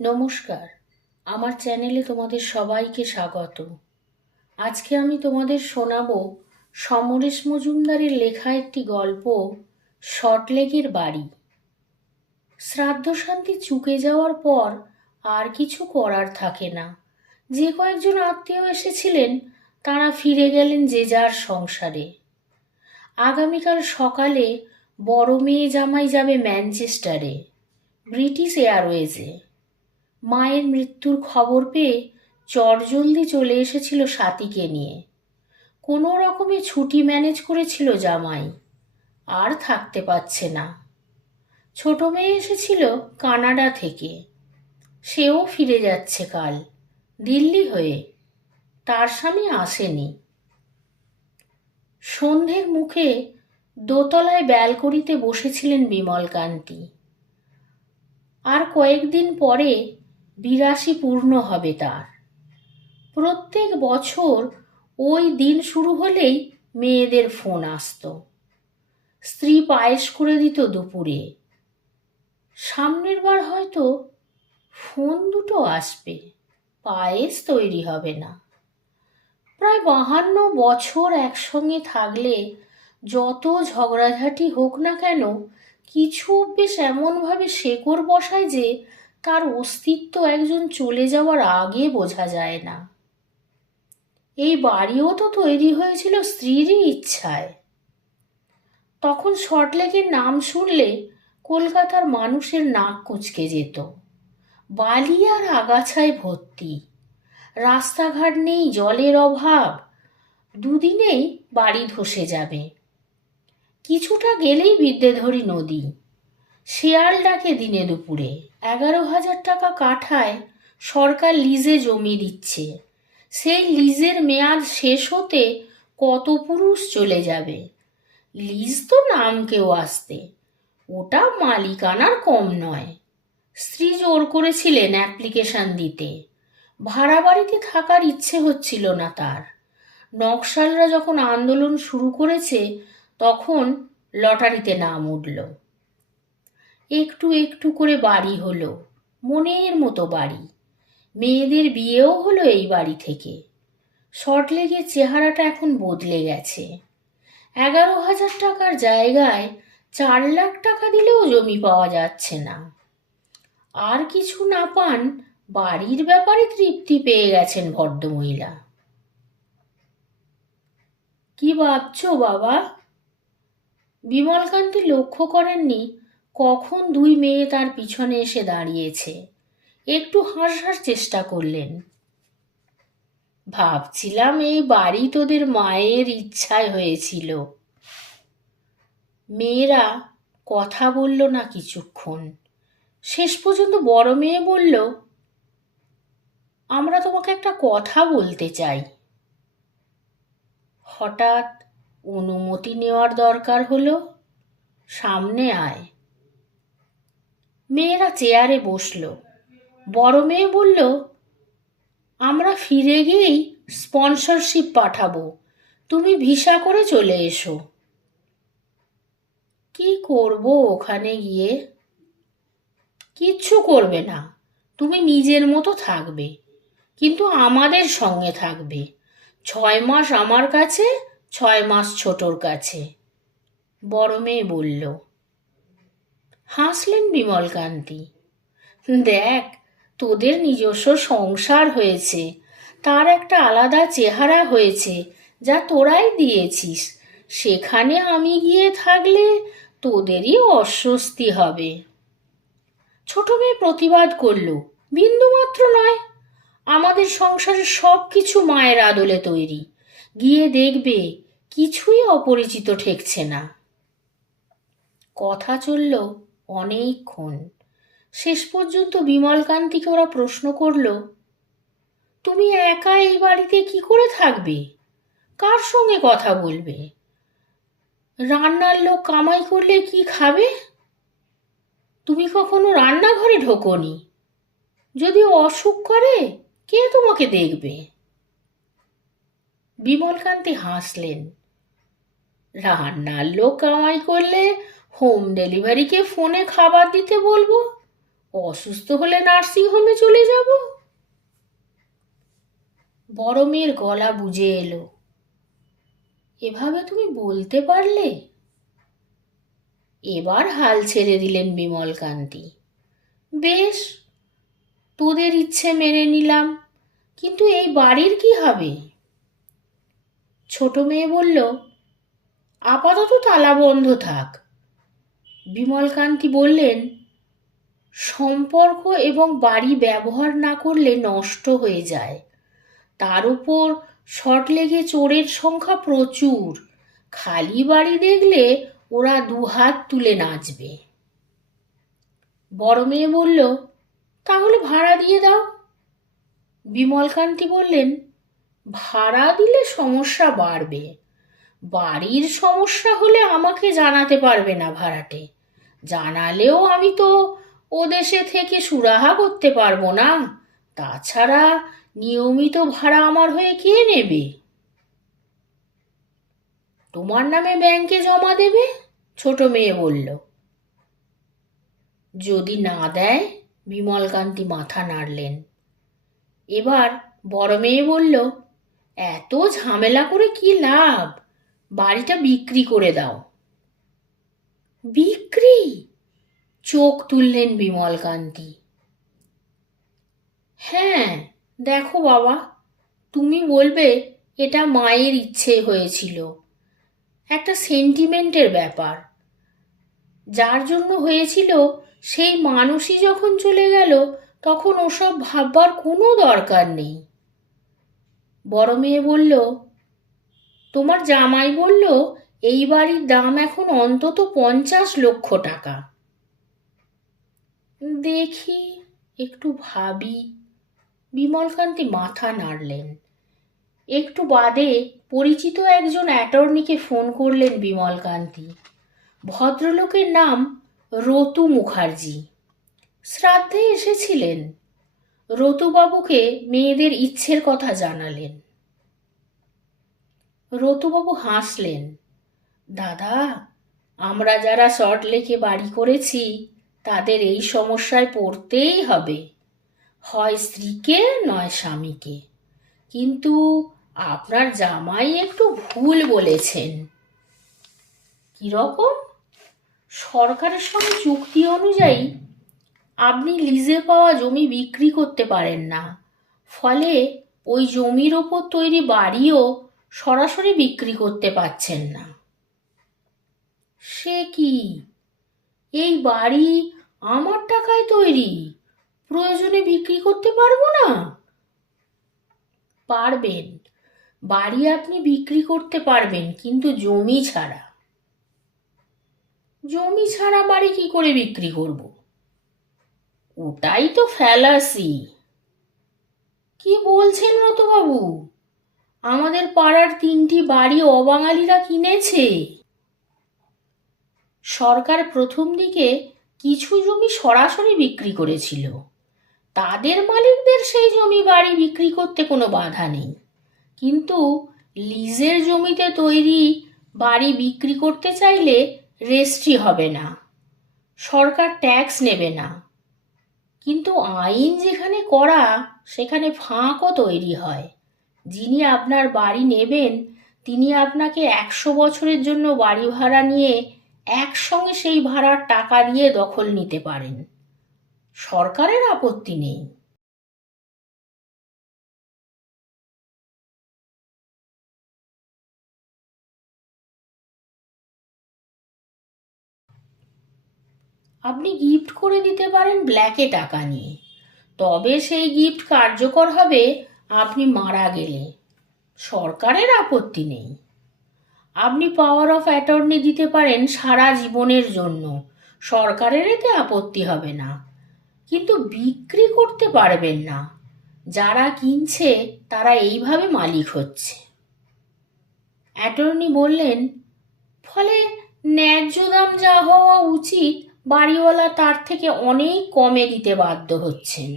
নমস্কার। আমার চ্যানেলে তোমাদের সবাইকে স্বাগত। আজকে আমি তোমাদের শোনাবো সমরেশ মজুমদারের লেখা একটি গল্প শর্টলেগের বাড়ি। শ্রাদ্ধ শান্তি চুকে যাওয়ার পর আর কিছু করার থাকে না। যে কয়েকজন আত্মীয় এসেছিলেন, তারা ফিরে গেলেন যে যার সংসারে। আগামীকাল সকালে বড় মেয়ে জামাই যাবে ম্যানচেস্টারে, ব্রিটিশ এয়ারওয়েজে। মায়ের মৃত্যুর খবর পেয়ে চটজলদি চলে এসেছিল সাথীকে নিয়ে। কোনো রকমে ছুটি ম্যানেজ করেছিল জামাই, আর থাকতে পারছে না। ছোট মেয়ে এসেছিল কানাডা থেকে। সেও ফিরে যাচ্ছে কাল, দিল্লি হয়ে। তার স্বামী আসেনি। সন্ধ্যের মুখে দোতলায় ব্যালকনিতে বসেছিলেন বিমলকান্তি আর কয়েকদিন পরে বিরাশি পূর্ণ হবে তার। প্রত্যেক বছর ওই দিন শুরু হলেই মেয়েদের ফোন আসতো। স্ত্রী পায়েস করে দিত দুপুরে। সামনের বার হয়তো ফোন দুটো আসবে, পায়েস তৈরি হবে না। প্রায় বাহান্ন বছর একসঙ্গে থাকলে যত ঝগড়াঝাটি হোক না কেন, কিছু বেশ এমনভাবে শেকড় বসায় যে তার অস্তিত্ব একজন চলে যাওয়ার আগে বোঝা যায় না। এই বাড়িও তো তৈরি হয়েছিল স্ত্রীরই ইচ্ছায়। তখন শর্টলেকের নাম শুনলে কলকাতার মানুষের নাক কুচকে যেত। বালি আর আগাছায় ভর্তি। রাস্তাঘাট নেই, জলের অভাব। দুদিনেই বাড়ি ধসে যাবে। কিছুটা গেলেই বিদ্যেধরী নদী। শেয়াল ডাকে দিনে দুপুরে। এগারো হাজার টাকা কাঠায় সরকার লিজে জমি দিচ্ছে। সেই লিজের মেয়াদ শেষ হতে কত পুরুষ চলে যাবে? লিজ তো নাম কেউ আসতে। ওটা মালিকানার কম নয়। স্ত্রী জোর করেছিলেন অ্যাপ্লিকেশন দিতে। ভাড়া বাড়িতে থাকার ইচ্ছে হচ্ছিল না তার। নকশালরা যখন আন্দোলন শুরু করেছে, তখন লটারিতে নাম উঠল। একটু একটু করে বাড়ি হলো, মনের মতো বাড়ি। মেয়েদের বিয়েও হলো এই বাড়ি থেকে। শর্টলেগের চেহারাটা এখন বদলে গেছে। এগারো হাজার টাকার জায়গায় চার লাখ টাকা দিলেও জমি পাওয়া যাচ্ছে না। আর কিছু না পান, বাড়ির ব্যাপারে তৃপ্তি পেয়ে গেছেন ভদ্রমহিলা। কি ভাবছ বাবা? বিমলকান্তি লক্ষ্য করেননি কখন দুই মেয়ে তার পিছনে এসে দাঁড়িয়েছে? একটু হাসার চেষ্টা করলেন। ভাবছিলাম এই বাড়ি তোদের মায়ের ইচ্ছায় হয়েছিল। মেয়েরা কথা বলল না কিছুক্ষণ। শেষ পর্যন্ত বড় মেয়ে বলল, আমরা তোমাকে একটা কথা বলতে চাই। হঠাৎ অনুমতি নেওয়ার দরকার হলো, সামনে আয়। মেয়েরা চেয়ারে বসল। বড় মেয়ে বলল, আমরা ফিরে গিয়েই স্পন্সরশিপ পাঠাবো। তুমি ভিসা করে চলে এসো। কি করব ওখানে গিয়ে? কিচ্ছু করবে না। তুমি নিজের মতো থাকবে, কিন্তু আমাদের সঙ্গে থাকবে। ছয় মাস আমার কাছে, ছয় মাস ছোটর কাছে। বড় মেয়ে বলল হাসলেন বিমলকান্তি দেখ, তোদের নিজস্ব সংসার হয়েছে। তার একটা আলাদা চেহারা হয়েছে যা তোরাই দিয়েছিস। সেখানে আমি গিয়ে থাকলে তোদেরই অস্বস্তি হবে। ছোট মেয়ে প্রতিবাদ করল, বিন্দুমাত্র নয়, আমাদের সংসারের সব কিছু মায়ের আদলে তৈরি। গিয়ে দেখবে কিছুই অপরিচিত ঠেকছে না। কথা চলল অনেকক্ষণ। শেষ পর্যন্ত বিমলকান্তিকে ওরা প্রশ্ন করল, তুমি একা এই বাড়িতে কি করে থাকবে? কার সঙ্গে কথা বলবে? রান্নার লোক কামাই করলে কি খাবে? তুমি কখনো রান্নাঘরে ঢোকনি? যদি অসুখ করে, কে তোমাকে দেখবে? বিমলকান্তি হাসলেন, রান্নার লোক কামাই করলে হোম ডেলিভারিকে ফোনে খাবার দিতে বলব? অসুস্থ হলে নার্সিং হোমে চলে যাব? বড় মেয়ের গলা বুঝে এলো। এভাবে তুমি বলতে পারলে? এবার হাল ছেড়ে দিলেন বিমল কান্তি। বেশ, তোদের ইচ্ছে মেনে নিলাম, কিন্তু এই বাড়ির কি হবে? ছোট মেয়ে বলল, আপাতত তালা বন্ধ থাক। বিমলকান্তি বললেন, সম্পর্ক এবং বাড়ি ব্যবহার না করলে নষ্ট হয়ে যায়। তার উপর লেগে চোরের সংখ্যা প্রচুর। খালি বাড়ি দেখলে ওরা দুহাত তুলে নাচবে। বড় মেয়ে বলল, তাহলে ভাড়া দিয়ে দাও। বিমলকান্তি বললেন, ভাড়া দিলে সমস্যা বাড়বে। বাড়ির সমস্যা হলে আমাকে জানাতে পারবে না ভাড়াটে। জানালেও আমি তো ও দেশে থেকে সুরাহা করতে পারব না। তাছাড়া নিয়মিত ভাড়া আমার হয়ে কে নেবে? তোমার নামে ব্যাংকে জমা দেবে? ছোট মেয়ে বলল। যদি না দেয় বিমলকান্তি মাথা নাড়লেন। এবার বড় মেয়ে বলল, এত ঝামেলা করে কি লাভ? বাড়িটা বিক্রি করে দাও। বিক্রি? চোখ তুললেন বিমলকান্তি হ্যাঁ দেখো বাবা, তুমি বলবে এটা মায়ের ইচ্ছে হয়েছিল। একটা সেন্টিমেন্টের ব্যাপার। যার জন্য হয়েছিল, সেই মানুষই যখন চলে গেল, তখন ওসব ভাববার কোনো দরকার নেই। বড় মেয়ে বলল, তোমার জামাই বলল এই বাড়ির দাম এখন অন্তত পঞ্চাশ লক্ষ টাকা। দেখি, একটু ভাবি। বিমলকান্তি মাথা নাড়লেন। একটু বাদে পরিচিত একজন অ্যাটর্নিকে ফোন করলেন বিমলকান্তি। ভদ্রলোকের নাম রতু মুখার্জি। শ্রাদ্ধে এসেছিলেন। রতুবাবুকে মেয়েদের ইচ্ছের কথা জানালেন। রতুবাবু হাসলেন। দাদা, আমরা যারা শর্ট লেকে বাড়ি করেছি, তাদের এই সমস্যায় পড়তেই হবে। হয় স্ত্রীকে, নয় স্বামীকে। কিন্তু আপনার জামাই একটু ভুল বলেছেন। কীরকম? সরকারের সঙ্গে চুক্তি অনুযায়ী আপনি লিজে পাওয়া জমি বিক্রি করতে পারেন না। ফলে ওই জমির ওপর তৈরি বাড়িও সরাসরি বিক্রি করতে পারছেন না। সে কি? এই বাড়ি আমার টাকায় তৈরি। প্রয়োজনে বিক্রি করতে পারব না? পারবেন। বাড়ি আপনি বিক্রি করতে পারবেন, কিন্তু জমি ছাড়া। জমি ছাড়া বাড়ি কি করে বিক্রি করব? ওটাই তো ফ্যালাসি। কি বলছেন রতবাবু? আমাদের পাড়ার তিনটি বাড়ি অবাঙালিরা কিনেছে। সরকার প্রথম দিকে কিছু জমি সরাসরি বিক্রি করেছিল। তাদের মালিকদের সেই জমি বাড়ি বিক্রি করতে কোনো বাধা নেই। কিন্তু লিজের জমিতে তৈরি বাড়ি বিক্রি করতে চাইলে রেস্ট্রি হবে না। সরকার ট্যাক্স নেবে না। কিন্তু আইন যেখানে করা, সেখানে ফাঁকও তৈরি হয়। যিনি আপনার বাড়ি নেবেন, তিনি আপনাকে একশো বছরের জন্য বাড়ি ভাড়া নিয়ে একসঙ্গে সেই ভাড়ার টাকা দিয়ে দখল নিতে পারেন। সরকারের আপত্তি নেই। আপনি গিফট করে দিতে পারেন ব্ল্যাকে টাকা নিয়ে। তবে সেই গিফট কার্যকর হবে আপনি মারা গেলে। সরকারের আপত্তি নেই। আপনি পাওয়ার অফ অ্যাটর্নি দিতে পারেন সারা জীবনের জন্য। সরকারের এতে আপত্তি হবে না। কিন্তু বিক্রি করতে পারবেন না। যারা কিনছে, তারা এইভাবে মালিক হচ্ছে। অ্যাটর্নি বললেন, ফলে ন্যায্য দাম যা হওয়া উচিত, বাড়িওয়ালা তার থেকে অনেক কমে দিতে বাধ্য হচ্ছেন।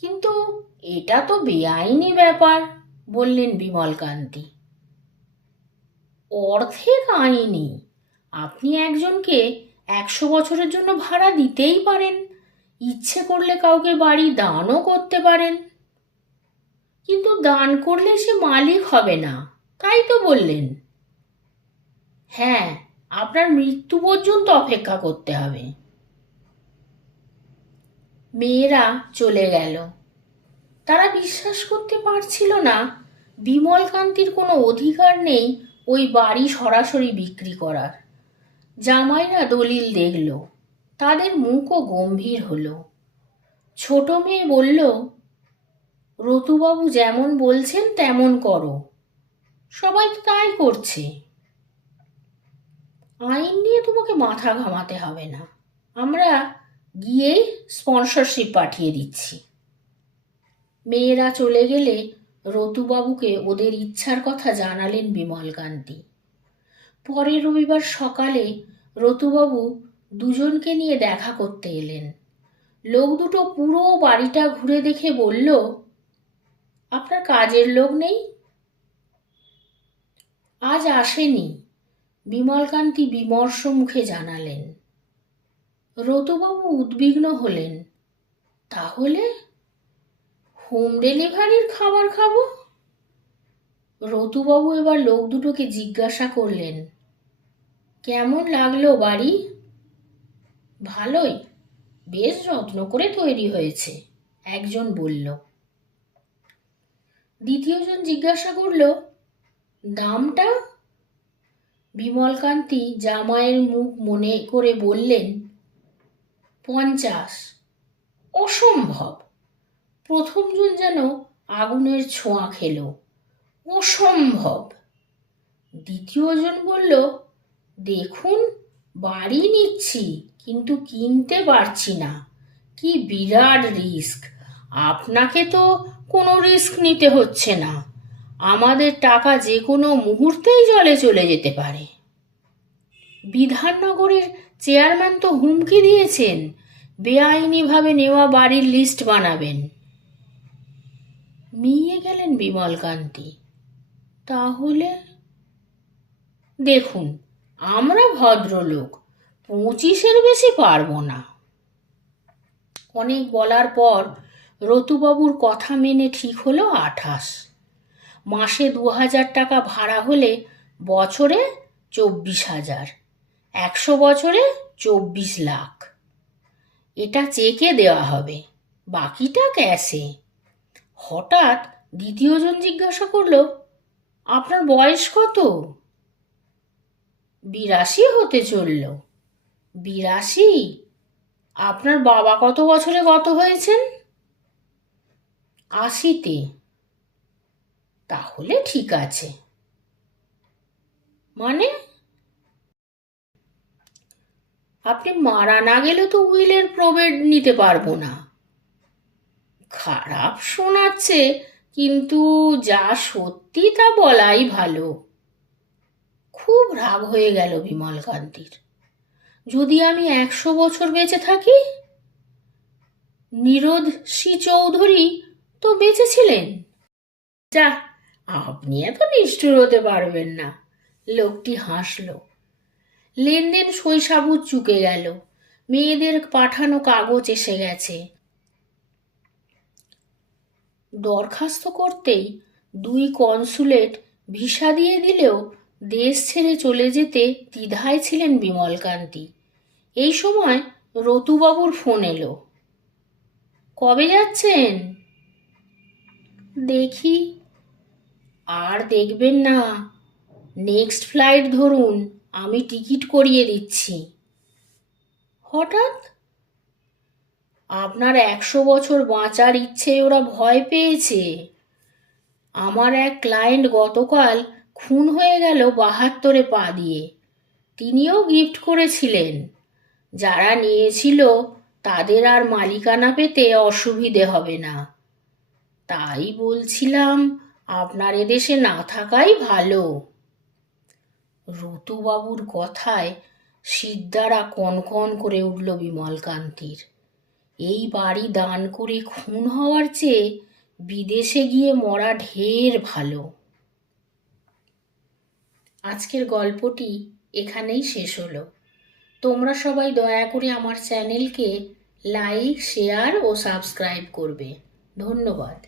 কিন্তু এটা তো বেআইনি ব্যাপার। বললেন বিমলকান্তি। অর্ধেক আইনি। আপনি একজনকে একশো বছরের জন্য ভাড়া দিতেই পারেন। ইচ্ছে করলে কাউকে বাড়ি দানও করতে পারেন। কিন্তু দান করলে সে মালিক হবে না, তাই তো বললেন। হ্যাঁ আপনার মৃত্যু পর্যন্ত অপেক্ষা করতে হবে। মেয়েরা চলে গেল। তারা বিশ্বাস করতে পারছিল না বিমল কান্তির কোনো অধিকার নেই ওই বাড়ি সরাসরি বিক্রি করার। জামাইরা দলিল দেখল, তাদের মুখও গম্ভীর হলো। ছোট মেয়ে বলল, রতুবাবু যেমন বলছেন তেমন করো, সবাই তো তাই করছে। আইন নিয়ে তোমাকে মাথা ঘামাতে হবে না, আমরা গিয়েই স্পন্সরশিপ পাঠিয়ে দিচ্ছি। মেয়েরা চলে গেলে রতুবাবুকে ওদের ইচ্ছার কথা জানালেন বিমলকান্তি পরের রবিবার সকালে রতুবাবু দুজনকে নিয়ে দেখা করতে এলেন। লোক দুটো পুরো বাড়িটা ঘুরে দেখে বলল, আপনার কাজের লোক নেই? আজ আসেনি বিমলকান্তি বিমর্ষ মুখে জানালেন। রতুবাবু উদ্বিগ্ন হলেন। তাহলে হোম ডেলিভারির খাবার খাব? রতুবাবু এবার লোক দুটোকে জিজ্ঞাসা করলেন, কেমন লাগল বাড়ি? ভালোই, বেশ যত্ন করে তৈরি হয়েছে, একজন বলল। দ্বিতীয়জন জিজ্ঞাসা করল, দামটা? বিমলকান্তি জামাইয়ের মুখ মনে করে বললেন, পঞ্চাশ, অসম্ভব। প্রথমজন যেন আগুনের ছোঁয়া খেল। অসম্ভব। দ্বিতীয়জন বলল, দেখুন, বাড়ি নিচ্ছি, কিন্তু কিনতে পারছি না। কি বিরাট রিস্ক। আপনাকে তো কোনো রিস্ক নিতে হচ্ছে না। আমাদের টাকা যে কোনো মুহূর্তেই জলে চলে যেতে পারে। বিধাননগরের চেয়ারম্যান তো হুমকি দিয়েছেন, বেআইনিভাবে নেওয়া বাড়ির লিস্ট বানাবেন। মিয়ে গেলেন বিমলকান্তি তাহলে দেখুন, আমরা ভদ্রলোক, পঁচিশের বেশি পারব না। অনেক বলার পর রতুবাবুর কথা মেনে ঠিক হলো আঠাশ। মাসে দু হাজার টাকা ভাড়া হলে বছরে চব্বিশ হাজার, একশো বছরে চব্বিশ লাখ। এটা চেকে দেওয়া হবে, বাকিটা ক্যাশে। হঠাৎ দ্বিতীয়জন জিজ্ঞাসা করল, আপনার বয়স কত? বিরাশি হতে চলল। বিরাশি? আপনার বাবা কত বছরে গত হয়েছেন? আশিতে। তাহলে ঠিক আছে। মানে? আপনি মারা না গেলে তো উইলের প্রবেট নিতে পারব না। খারাপ শোনাচ্ছে, কিন্তু যা সত্যি তা বলাই ভালো। খুব রাগ হয়ে গেল বিমলকান্তির যদি আমি একশো বছর বেঁচে থাকি? নিরোধ শ্রী চৌধুরী তো বেঁচে ছিলেন। যা, আপনি এত নিষ্ঠুর হতে পারবেন না। লোকটি হাসল। লেনদেন শৈশাবুত চুকে গেল। মেয়েদের পাঠানো কাগজ এসে গেছে। দরখাস্ত করতেই দুই কনসুলেট ভিসা দিয়ে দিলেও দেশ ছেড়ে চলে যেতে দ্বিধায় ছিলেন বিমলকান্তি। এই সময় রতুবাবুর ফোন এলো। কবে যাচ্ছেন? দেখি। আর দেখবেন না। নেক্সট ফ্লাইট ধরুন, আমি টিকিট করিয়ে দিচ্ছি। হঠাৎ? আপনার একশো বছর বাঁচার ইচ্ছে ওরা ভয় পেয়েছে। আমার এক ক্লায়েন্ট গতকাল খুন হয়ে গেল বাহাত্তরে পা দিয়ে। তিনিও গিফট করেছিলেন। যারা নিয়েছিল তাদের আর মালিকানা পেতে অসুবিধে হবে না। তাই বলছিলাম, আপনার এদেশে না থাকাই ভালো। রতুবাবুর কথায় সিদ্ধারা কনকন করে উঠল বিমলকান্তির। এই বাড়ি দান করে খুন হওয়ার চেয়ে বিদেশে গিয়ে মরা ঢের ভালো। আজকের গল্পটি এখানেই শেষ হলো। তোমরা সবাই দয়া করে আমার চ্যানেলকে লাইক, শেয়ার ও সাবস্ক্রাইব করবে। ধন্যবাদ।